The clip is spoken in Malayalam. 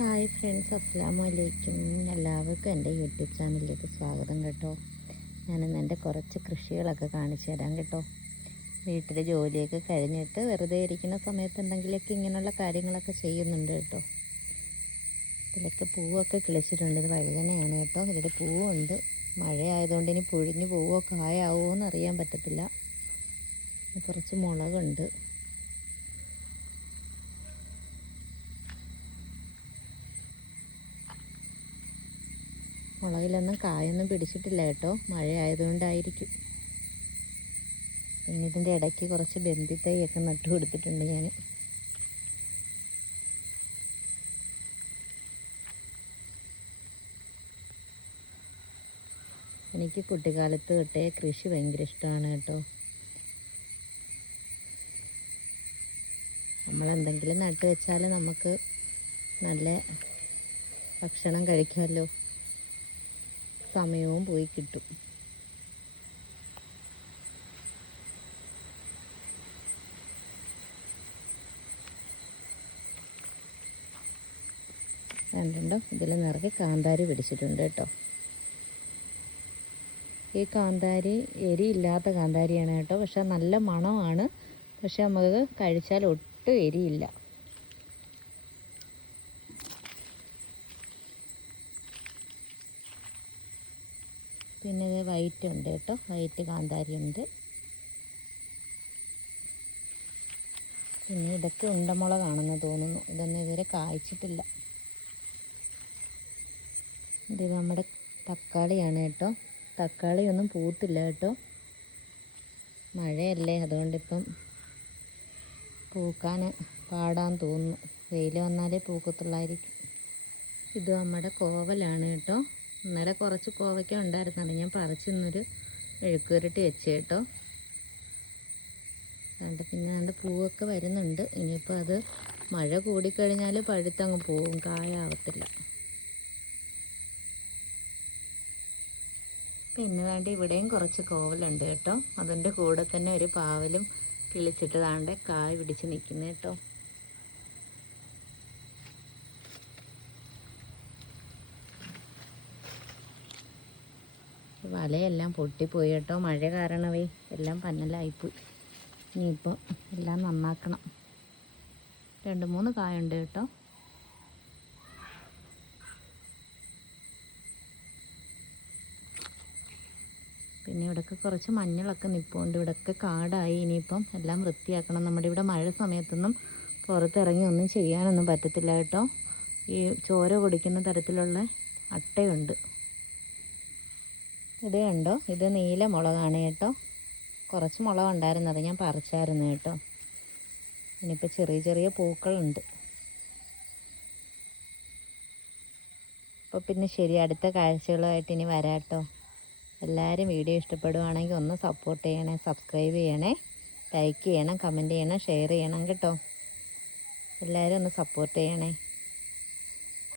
ഹായ് ഫ്രണ്ട്സ്, അസ്സലാമു അലൈക്കും. എല്ലാവർക്കും എൻ്റെ യൂട്യൂബ് ചാനലിലേക്ക് സ്വാഗതം കേട്ടോ. ഞാനിന്ന് എൻ്റെ കുറച്ച് കൃഷികളൊക്കെ കാണിച്ചു തരാം കേട്ടോ. വീട്ടിലെ ജോലിയൊക്കെ കഴിഞ്ഞിട്ട് വെറുതെ ഇരിക്കുന്ന സമയത്ത് എന്തെങ്കിലുമൊക്കെ ഇങ്ങനെയുള്ള കാര്യങ്ങളൊക്കെ ചെയ്യുന്നുണ്ട് കേട്ടോ. ഇതിലൊക്കെ പൂവൊക്കെ കിളിച്ചിട്ടുണ്ട്. ഇത് വഴുതനയാണ് കേട്ടോ. ഇതിൽ പൂവുണ്ട്. മഴയായതുകൊണ്ട് ഇനി പൊഴിഞ്ഞു പോവോ കായാവോ എന്നറിയാൻ പറ്റത്തില്ല. കുറച്ച് മുളകുണ്ട്. മുളകിലൊന്നും കായൊന്നും പിടിച്ചിട്ടില്ല കേട്ടോ, മഴയായതുകൊണ്ടായിരിക്കും. പിന്നെ ഇതിൻ്റെ ഇടയ്ക്ക് കുറച്ച് ബന്ധിത്തൈയൊക്കെ നട്ടു കൊടുത്തിട്ടുണ്ട് ഞാൻ. എനിക്ക് കുട്ടിക്കാലത്ത് തൊട്ടേ കൃഷി ഭയങ്കര ഇഷ്ടമാണ് കേട്ടോ. നമ്മളെന്തെങ്കിലും നട്ടു വെച്ചാൽ നമുക്ക് നല്ല ഭക്ഷണം കഴിക്കാമല്ലോ, സമയവും പോയി കിട്ടും. കണ്ടോ, ഇതിൽ നിറയെ കാന്താരി പിടിച്ചിട്ടുണ്ട് കേട്ടോ. ഈ കാന്താരി എരിയില്ലാത്ത കാന്താരിയാണ് കേട്ടോ. പക്ഷെ നല്ല മണമാണ്. പക്ഷെ നമുക്ക് കഴിച്ചാൽ ഒട്ടും എരിയില്ല. പിന്നെ ഇത് വൈറ്റ് ഉണ്ട് കേട്ടോ, വൈറ്റ് കാന്താരി ഉണ്ട്. പിന്നെ ഇതൊക്കെ ഉണ്ടമുളകാണെന്ന് തോന്നുന്നു. ഇതൊന്നും ഇതുവരെ കായ്ച്ചിട്ടില്ല. ഇത് നമ്മുടെ തക്കാളിയാണ് കേട്ടോ. തക്കാളിയൊന്നും പൂത്തില്ല കേട്ടോ. മഴയല്ലേ, അതുകൊണ്ടിപ്പം പൂക്കാൻ പാടാൻ തോന്നുന്നു. വെയിൽ വന്നാലേ പൂക്കത്തുള്ളായിരിക്കും. ഇത് നമ്മുടെ കോവലാണ് കേട്ടോ. ഇന്നലെ കുറച്ച് കോവയ്ക്ക ഉണ്ടായിരുന്നത് ഞാൻ പറിച്ചിന്നൊരു മെഴുക്കുവരട്ടി വെച്ച് കേട്ടോ. അതുകൊണ്ട് പിന്നെ അതിൻ്റെ പൂവൊക്കെ വരുന്നുണ്ട്. ഇനിയിപ്പോൾ അത് മഴ കൂടിക്കഴിഞ്ഞാൽ പഴുത്തങ്ങ് പോവും, കായാവത്തില്ല. പിന്നെ വേണ്ട ഇവിടെയും കുറച്ച് കോവലുണ്ട് കേട്ടോ. അതിൻ്റെ കൂടെ തന്നെ ഒരു പാവലും കിളിച്ചിട്ട് താണ്ട് കായ് പിടിച്ച് നിൽക്കുന്നു കേട്ടോ. വലയെല്ലാം പൊട്ടിപ്പോയി കേട്ടോ. മഴ കാരണമേ എല്ലാം പന്നലായിപ്പോയി. ഇനിയിപ്പോൾ എല്ലാം നന്നാക്കണം. 2-3 കായുണ്ട് കേട്ടോ. പിന്നെ ഇവിടെയൊക്കെ കുറച്ച് മഞ്ഞളൊക്കെ നിൽപ്പുണ്ട്. ഇവിടെയൊക്കെ കാടായി. ഇനിയിപ്പം എല്ലാം വൃത്തിയാക്കണം. നമ്മുടെ ഇവിടെ മഴ സമയത്തൊന്നും പുറത്തിറങ്ങി ഒന്നും ചെയ്യാനൊന്നും പറ്റത്തില്ല കേട്ടോ. ഈ ചോര കുടിക്കുന്ന തരത്തിലുള്ള അട്ടയുണ്ട്. ഇത് കണ്ടോ, ഇത് നീല മുളകാണ് കേട്ടോ. കുറച്ച് മുളകുണ്ടായിരുന്നു, അത് ഞാൻ പറിച്ചായിരുന്നു കേട്ടോ. ഇനിയിപ്പോൾ ചെറിയ ചെറിയ പൂക്കളുണ്ട്. അപ്പോൾ പിന്നെ ശരി, അടുത്ത കാഴ്ചകളുമായിട്ട് ഇനി വരാം കേട്ടോ. എല്ലാവരും വീഡിയോ ഇഷ്ടപ്പെടുവാണെങ്കിൽ ഒന്ന് സപ്പോർട്ട് ചെയ്യണേ, സബ്സ്ക്രൈബ് ചെയ്യണേ, ലൈക്ക് ചെയ്യണം, കമൻറ്റ് ചെയ്യണം, ഷെയർ ചെയ്യണം കേട്ടോ. എല്ലാവരും ഒന്ന് സപ്പോർട്ട് ചെയ്യണേ.